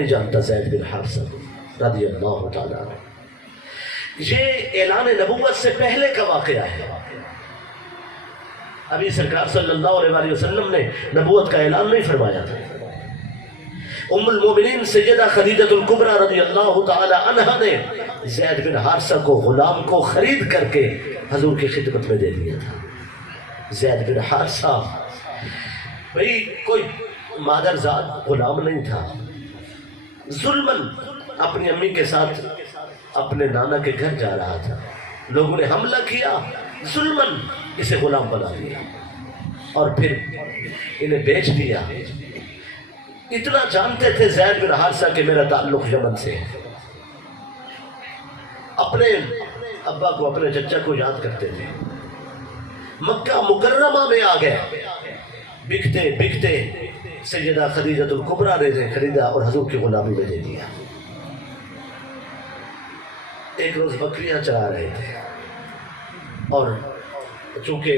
نہیں جانتا زید بن حارثہ رضی اللہ تعالیٰ عنہ. یہ اعلان نبوت سے پہلے کا واقعہ ہے. ابھی سرکار صلی اللہ علیہ وسلم نے نبوت کا اعلان نہیں فرمایا تھا. ام المومنین سیدہ خدیجہ الکبریٰ رضی اللہ تعالی عنہا نے زید بن حارثہ کو غلام کو خرید کر کے حضور کی خدمت میں دے دیا تھا. زید بن حارثہ بھئی کوئی مادرزاد غلام نہیں تھا. ظلماً اپنی امی کے ساتھ اپنے نانا کے گھر جا رہا تھا. لوگوں نے حملہ کیا, ظلماً اسے غلام بنا دیا اور پھر انہیں بیچ دیا. اتنا جانتے تھے زید بن حارثہ کہ میرا تعلق یمن سے ہے. اپنے ابا کو اپنے چچا کو یاد کرتے تھے. مکہ مکرمہ میں آ گئے. بکتے بکتے سیدہ خدیجہ الکبریٰ نے خریدا اور حضور کی غلامی میں دے دیا. ایک روز بکریاں چرا رہے تھے اور چونکہ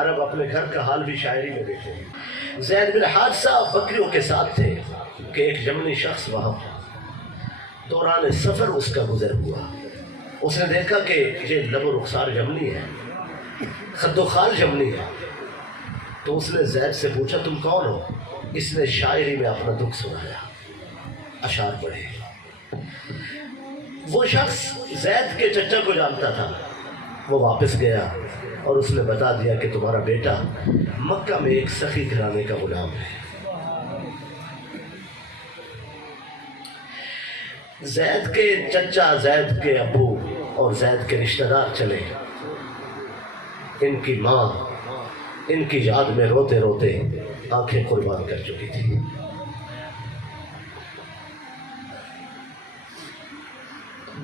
عرب اپنے گھر کا حال بھی شاعری میں دیکھتے ہیں. زید بن حارثہ بکریوں کے ساتھ تھے کہ ایک یمنی شخص وہاں دوران سفر اس کا گزر ہوا. اس نے دیکھا کہ یہ لب و رخسار یمنی ہے, خد و خال یمنی ہے. تو اس نے زید سے پوچھا تم کون ہو؟ اس نے شاعری میں اپنا دکھ سنایا, اشعار پڑھے. وہ شخص زید کے چچا کو جانتا تھا. وہ واپس گیا اور اس نے بتا دیا کہ تمہارا بیٹا مکہ میں ایک سخی گھرانے کا غلام ہے. زید کے چچا, زید کے ابو اور زید کے رشتہ دار چلے. ان کی ماں ان کی یاد میں روتے روتے آنکھیں قربان کر چکی تھی.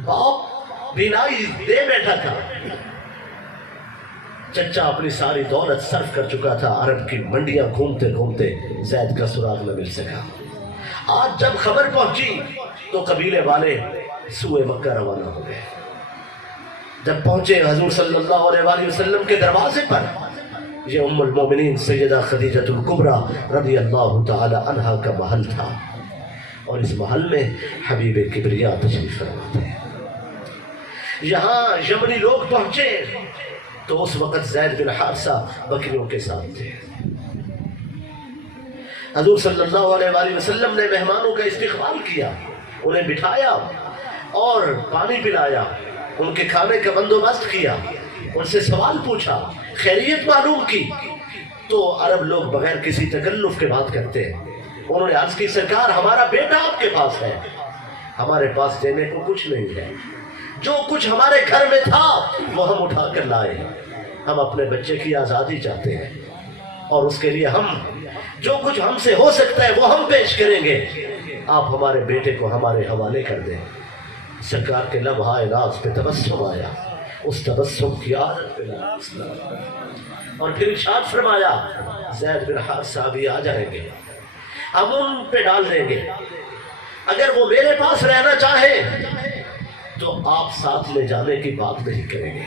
باپ بینائی دے بیٹھا تھا. چچا اپنی ساری دولت صرف کر چکا تھا. عرب کی منڈیاں گھومتے گھومتے زید کا سراغ نہ مل سکا. آج جب خبر پہنچی تو قبیلے والے سوئے مکہ روانہ ہو گئے. جب پہنچے حضور صلی اللہ علیہ وسلم کے دروازے پر, یہ ام المومنین سیدہ خدیجہ الکبریٰ رضی اللہ تعالی عنہا کا محل تھا اور اس محل میں حبیب کبریا تشریف فرما تھے. یہاں یمنی لوگ پہنچے تو اس وقت زید بن حارثہ بکریوں کے ساتھ تھے. حضور صلی اللہ علیہ وسلم نے مہمانوں کا استقبال کیا, انہیں بٹھایا اور پانی پلایا, ان کے کھانے کا بندوبست کیا, ان سے سوال پوچھا, خیریت معلوم کی. تو عرب لوگ بغیر کسی تکلف کے بات کرتے ہیں. انہوں نے عرض کی سرکار ہمارا بیٹا آپ کے پاس ہے, ہمارے پاس دینے کو کچھ نہیں ہے. جو کچھ ہمارے گھر میں تھا وہ ہم اٹھا کر لائے. ہم اپنے بچے کی آزادی چاہتے ہیں اور اس کے لیے ہم جو کچھ ہم سے ہو سکتا ہے وہ ہم پیش کریں گے. آپ ہمارے بیٹے کو ہمارے حوالے کر دیں. سرکار کے لمحہ ناز پہ تبسم آیا, اس تبسم کی عادت پہ اور پھر ارشاد فرمایا زید بن حارثہ ابھی آ جائیں گے, ہم ان پہ ڈال دیں گے. اگر وہ میرے پاس رہنا چاہیں تو آپ ساتھ لے جانے کی بات نہیں کریں گے.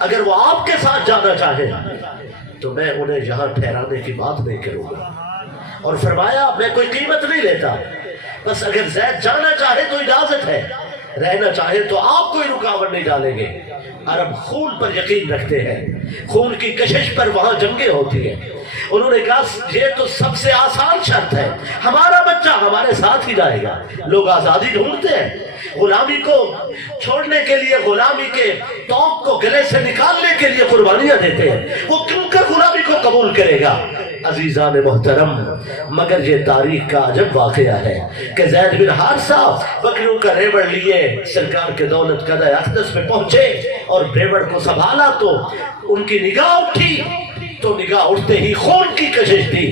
اگر وہ آپ کے ساتھ جانا چاہیں تو میں انہیں یہاں ٹھہرانے کی بات نہیں کروں گا. اور فرمایا میں کوئی قیمت نہیں لیتا, بس اگر زید جانا چاہے تو اجازت ہے, رہنا چاہے تو آپ کوئی رکاوٹ نہیں ڈالیں گے. عرب خون پر یقین رکھتے ہیں, خون کی کشش پر وہاں جنگیں ہوتی ہیں. انہوں نے کہا یہ تو سب سے آسان شرط ہے, ہمارا بچہ ہمارے ساتھ ہی جائے گا. لوگ آزادی ڈھونڈتے ہیں, غلامی کو چھوڑنے کے لیے, غلامی کے توق کو گلے سے نکالنے کے لیے قربانیاں دیتے ہیں. وہ کیوں کر غلامی کو قبول کرے گا؟ عزیزان محترم, مگر یہ تاریخ کا عجب واقعہ ہے کہ زید بن حارثہ بکریوں کا ریوڑ لیے سرکار کے دولت قلعہ اقدس میں پہنچے اور ریوڑ کو سنبھالا تو ان کی نگاہ اٹھی تو نگاہ اٹھتے ہی خون کی کشش تھی.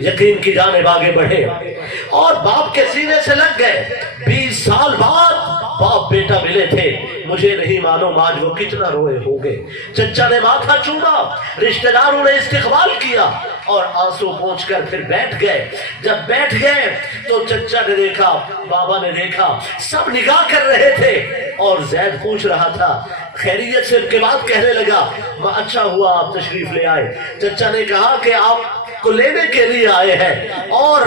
یقین کی جانب آگے بڑھے اور باپ کے سینے سے لگ گئے. 20 سال بعد باپ بیٹا ملے تھے. مجھے نہیں معلوم آج وہ کتنا روئے ہوں گے. چچا نے ماتھا چوما, رشتہ داروں نے استقبال کیا اور آنسو پہنچ کر پھر بیٹھ گئے. جب بیٹھ گئے تو چچا نے دیکھا, بابا نے دیکھا, سب نگاہ کر رہے تھے اور زید پوچھ رہا تھا خیریت سے. ان کے بعد کہنے لگا اچھا ہوا آپ تشریف لے آئے. چچا نے کہا کہ آپ کو لینے کے لیے آئے ہیں اور